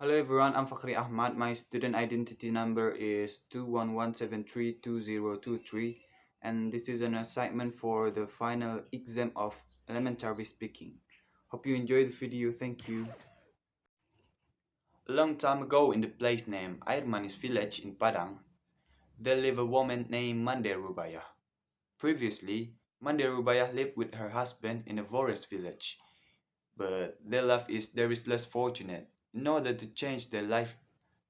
Hello everyone, I'm Fakhri Ahmad. My student identity number is 211732023 and this is an assignment for the final exam of elementary speaking. Hope you enjoy the video, thank you. A long time ago in the place named Airmanis village in Padang, there lived a woman named Mande Rubaya. Previously, Mande Rubaya lived with her husband in a forest village, but their life is less fortunate. In order to change their life,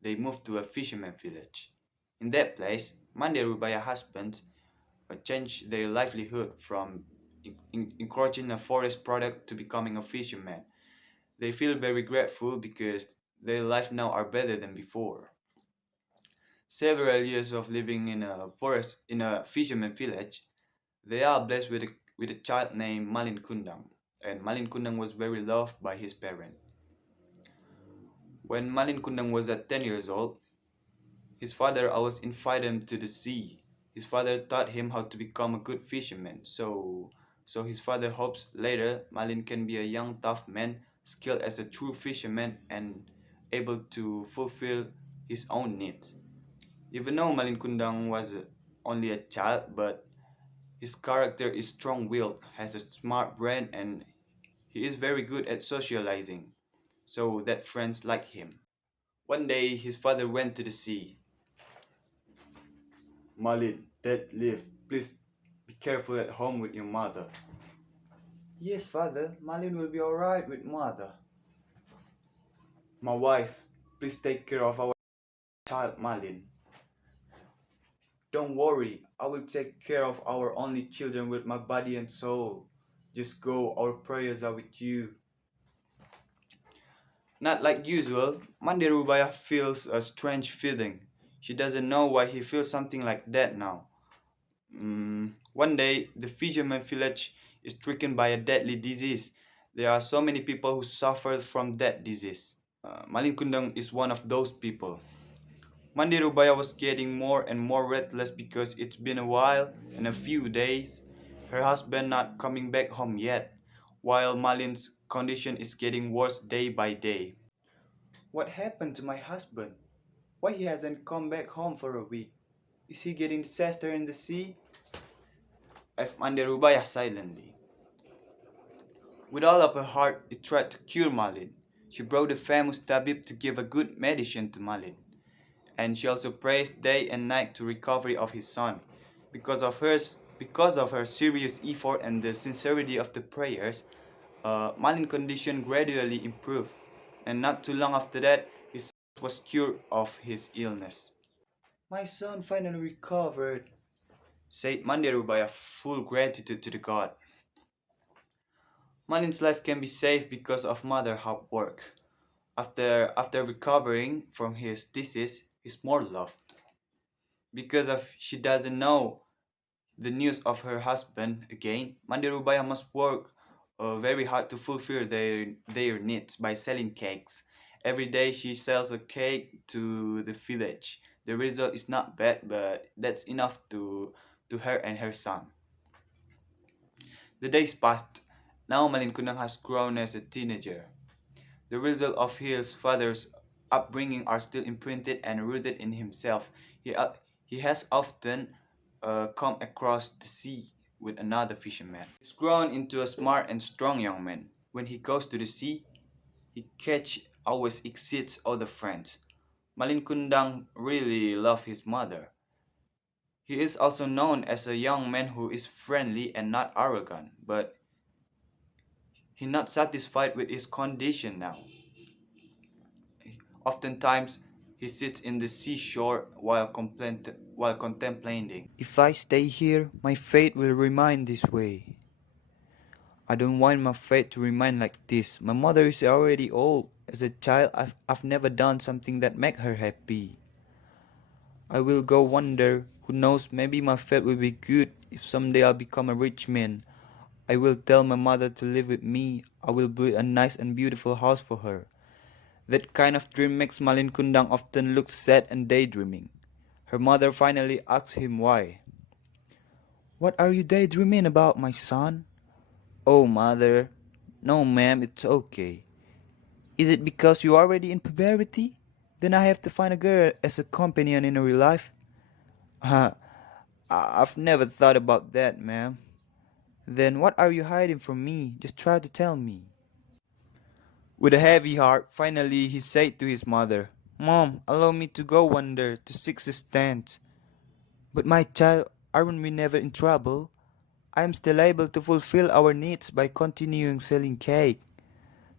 they moved to a fisherman village. In that place, Manderu by a husband changed their livelihood from encroaching a forest product to becoming a fisherman. They feel very grateful because their life now are better than before. Several years of living in a forest in a fisherman village, they are blessed with a child named Malin Kundang, and Malin Kundang was very loved by his parent. When Malin Kundang was at 10 years old, his father always invited him to the sea. His father taught him how to become a good fisherman. So his father hopes later Malin can be a young tough man, skilled as a true fisherman and able to fulfill his own needs. Even though Malin Kundang was only a child, but his character is strong-willed, has a smart brain, and he is very good at socializing, so that friends like him. One day, his father went to the sea. Malin, Dad, leave. Please be careful at home with your mother. Yes, father, Malin will be alright with mother. My wife, please take care of our child Malin. Don't worry, I will take care of our only children with my body and soul. Just go, our prayers are with you. Not like usual, Mandirubaya feels a strange feeling. She doesn't know why he feels something like that now. One day, the fisherman village is stricken by a deadly disease. There are so many people who suffer from that disease. Malin Kundang is one of those people. Mandi Rubaya was getting more and more restless because it's been a while and a few days. Her husband not coming back home yet, while Malin's condition is getting worse day by day. What happened to my husband? Why he hasn't come back home for a week? Is he getting disaster in the sea? Asked Mandi Rubaya silently. With all of her heart, it tried to cure Malin. She brought the famous tabib to give a good medicine to Malin, and she also prays day and night to recovery of his son. Because of her serious effort and the sincerity of the prayers, Malin's condition gradually improved, and not too long after that, his son was cured of his illness. My son finally recovered, said Mandiru by a full gratitude to the god. Malin's life can be saved because of mother hard work. After recovering from his disease, he's more loved. Because of she doesn't know the news of her husband again, Mandirubaya must work very hard to fulfill their needs by selling cakes. Every day she sells a cake to the village. The result is not bad, but that's enough to her and her son. The days passed. Now Malin Kunang has grown as a teenager. The result of his father's upbringing are still imprinted and rooted in himself. He has often come across the sea with another fisherman. He's grown into a smart and strong young man. When he goes to the sea, his catch always exceeds other friends. Malin Kundang really loves his mother. He is also known as a young man who is friendly and not arrogant, but he's not satisfied with his condition now. Oftentimes, he sits in the seashore while contemplating. If I stay here, my fate will remain this way. I don't want my fate to remain like this. My mother is already old. As a child, I've never done something that make her happy. I will go wander. Who knows, maybe my fate will be good if someday I'll become a rich man. I will tell my mother to live with me. I will build a nice and beautiful house for her. That kind of dream makes Malin Kundang often look sad and daydreaming. Her mother finally asks him why. What are you daydreaming about, my son? Oh, mother. No, ma'am, it's okay. Is it because you're already in puberty? Then I have to find a girl as a companion in real life? Uh, I've never thought about that, ma'am. Then what are you hiding from me? Just try to tell me. With a heavy heart, finally he said to his mother, Mom, allow me to go wander to seek assistance. But my child, aren't we never in trouble? I am still able to fulfill our needs by continuing selling cake.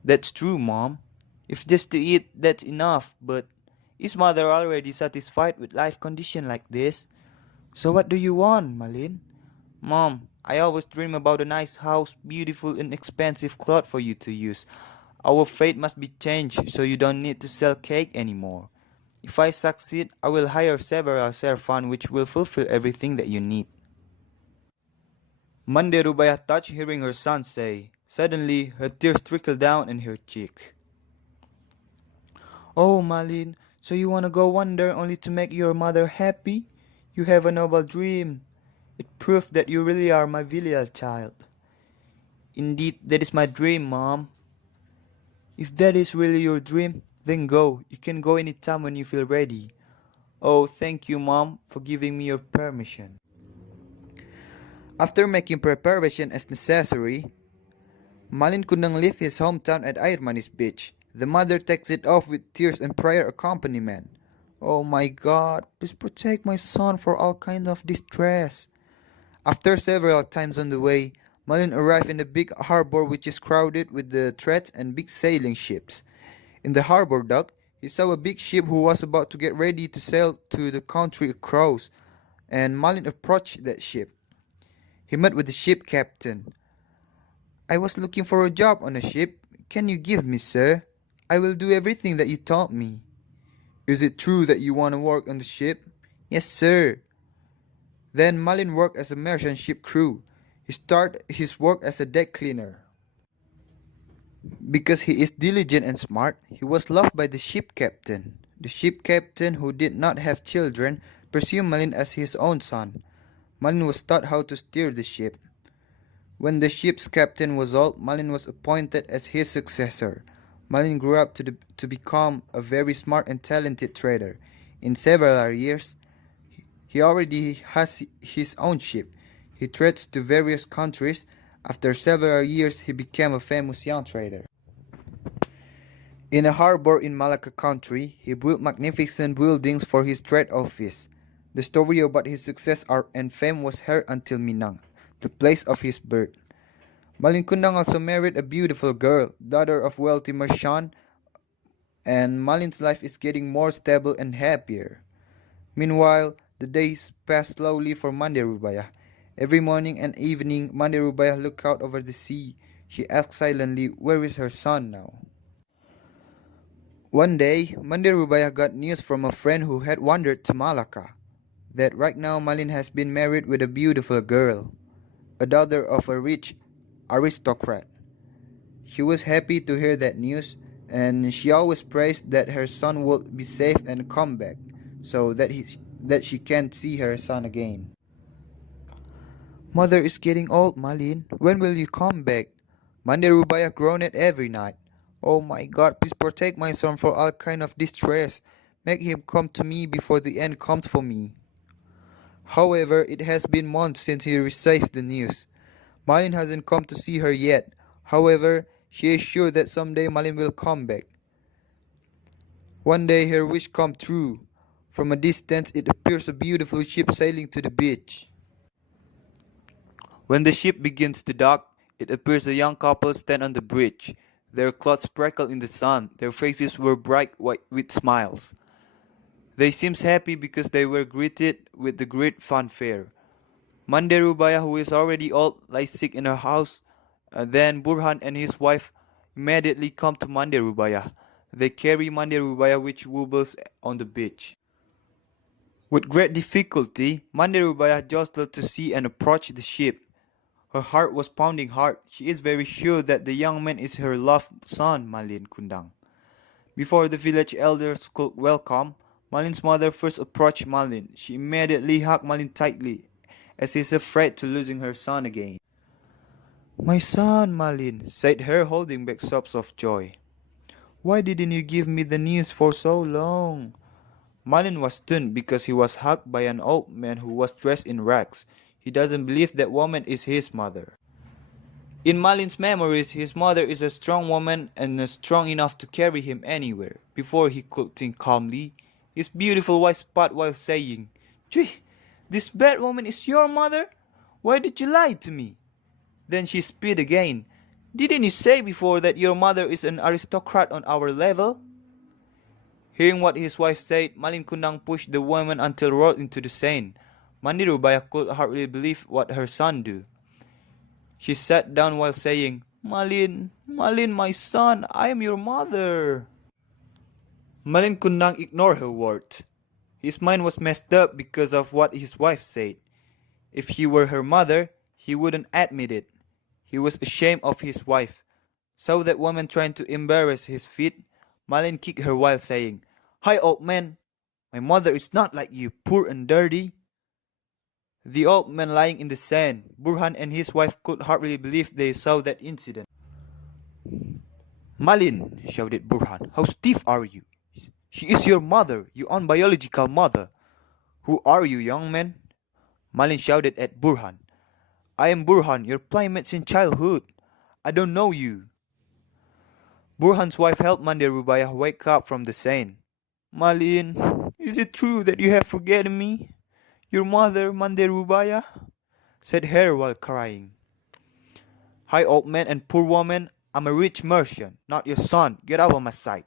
That's true, Mom. If just to eat, that's enough, but is mother already satisfied with life condition like this? So what do you want, Malin? Mom, I always dream about a nice house, beautiful and expensive clothes for you to use. Our fate must be changed so you don't need to sell cake anymore. If I succeed, I will hire several servants which will fulfill everything that you need. Mande Rubaya touched hearing her son say. Suddenly, her tears trickled down in her cheek. Oh, Malin, so you want to go wander only to make your mother happy? You have a noble dream. It proves that you really are my filial child. Indeed, that is my dream, Mom. If that is really your dream, then go. You can go anytime when you feel ready. Oh, thank you, Mom, for giving me your permission. After making preparation as necessary, Malin could not leave his hometown at Airmanis Beach. The mother takes it off with tears and prayer accompaniment. Oh my God, please protect my son for all kinds of distress. After several times on the way, Malin arrived in the big harbor which is crowded with the threads and big sailing ships. In the harbor dock, he saw a big ship who was about to get ready to sail to the country across, and Malin approached that ship. He met with the ship captain. I was looking for a job on a ship. Can you give me, sir? I will do everything that you taught me. Is it true that you want to work on the ship? Yes, sir. Then Malin worked as a merchant ship crew. He started his work as a deck cleaner. Because he is diligent and smart, he was loved by the ship captain. The ship captain, who did not have children, pursued Malin as his own son. Malin was taught how to steer the ship. When the ship's captain was old, Malin was appointed as his successor. Malin grew up to become a very smart and talented trader. In several years, he already has his own ship. He trades to various countries. After several years, he became a famous young trader. In a harbor in Malacca country, he built magnificent buildings for his trade office. The story about his success and fame was heard until Minang, the place of his birth. Malin Kundang also married a beautiful girl, daughter of wealthy merchant, and Malin's life is getting more stable and happier. Meanwhile, the days pass slowly for Mande Rubaya. Every morning and evening, Mande Rubaya looked out over the sea. She asked silently, where is her son now? One day, Mande Rubaya got news from a friend who had wandered to Malacca, that right now Malin has been married with a beautiful girl, a daughter of a rich aristocrat. She was happy to hear that news, and she always prays that her son will be safe and come back, so that she can see her son again. Mother is getting old, Malin. When will you come back? Mande Rubaya groaned every night. Oh my God, please protect my son for all kind of distress. Make him come to me before the end comes for me. However, it has been months since he received the news. Malin hasn't come to see her yet. However, she is sure that someday Malin will come back. One day her wish come true. From a distance it appears a beautiful ship sailing to the beach. When the ship begins to dock, it appears a young couple stand on the bridge. Their clothes sparkled in the sun. Their faces were bright white with smiles. They seemed happy because they were greeted with the great fanfare. Mande Rubaya, who is already old, lies sick in her house. Then Burhan and his wife immediately come to Mande Rubaya. They carry Mande Rubaya which wobbles on the beach. With great difficulty, Mande Rubaya jostled to see and approached the ship. Her heart was pounding hard. She is very sure that the young man is her loved son, Malin Kundang. Before the village elders could welcome, Malin's mother first approached Malin. She immediately hugged Malin tightly, as he is afraid to losing her son again. My son, Malin, said her, holding back sobs of joy. Why didn't you give me the news for so long? Malin was stunned because he was hugged by an old man who was dressed in rags. He doesn't believe that woman is his mother. In Malin's memories, his mother is a strong woman and strong enough to carry him anywhere. Before he could think calmly, his beautiful wife spat while saying, "Gee, this bad woman is your mother? Why did you lie to me?" Then she spit again. "Didn't you say before that your mother is an aristocrat on our level?" Hearing what his wife said, Malin Kunang pushed the woman until rolled into the Seine. Mandi Rubaya could hardly believe what her son do. She sat down while saying, "Malin, Malin, my son, I am your mother." Malin Kunang ignored her words. His mind was messed up because of what his wife said. If he were her mother, he wouldn't admit it. He was ashamed of his wife. Saw that woman trying to embarrass his feet. Malin kicked her while saying, "Hi, old man. My mother is not like you, poor and dirty." The old man lying in the sand, Burhan and his wife could hardly believe they saw that incident. "Malin," shouted Burhan, "how stiff are you? She is your mother, your own biological mother." "Who are you, young man?" Malin shouted at Burhan. "I am Burhan, your playmate since childhood. I don't know you." Burhan's wife helped Mande Rubaya wake up from the sand. "Malin, is it true that you have forgotten me? Your mother, Mande Rubaya?" said her while crying. "Hi, old man and poor woman. I'm a rich merchant, not your son. Get out of my sight."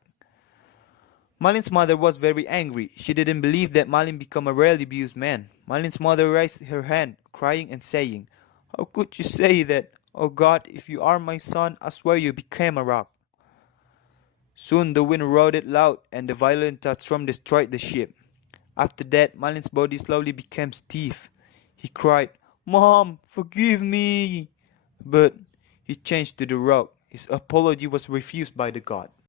Malin's mother was very angry. She didn't believe that Malin became a rarely abused man. Malin's mother raised her hand, crying and saying, "How could you say that? Oh God, if you are my son, I swear you became a rock." Soon the wind roared loud and the violent storm destroyed the ship. After that, Malin's body slowly became stiff. He cried, "Mom, forgive me." But he changed to the rock. His apology was refused by the god.